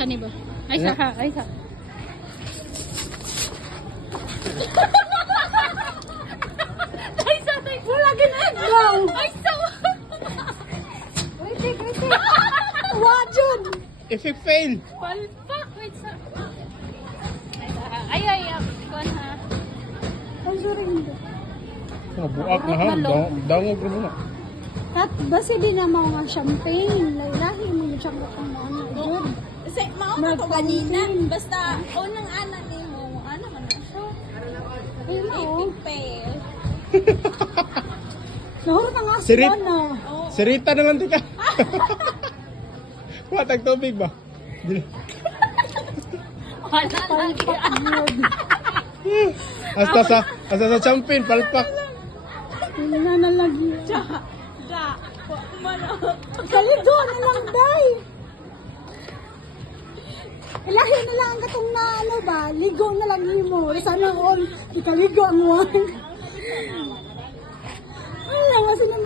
Kani ba? Ay sa ha, ay sa. Ay sa, wala ginagaw. Ay sa. Wait. Wajud. If you fail. Palpak, wait sa. Ay, kuan ha. Ay, sorry, hindi. Buak na ha. Dangog rin mo. Kat, basi din na mga nga champagne. Lahi mo yung siyang kung ano. Good. Kasi mauna ko kanina. Basta, unang anak ni mo, ano man na siya? Ayun, Fail. nahuro na nga si Sirit. Donna. Sirita naman di ka. Watag tubig ba? Wala lagi. Hasta sa champagne, palpak. Hindi na nalagi. Da. Kaligo na lang, day. Ilahi na lang ang katong na ano ba, ligo na lang mo. Sana all, ikaligo ang one.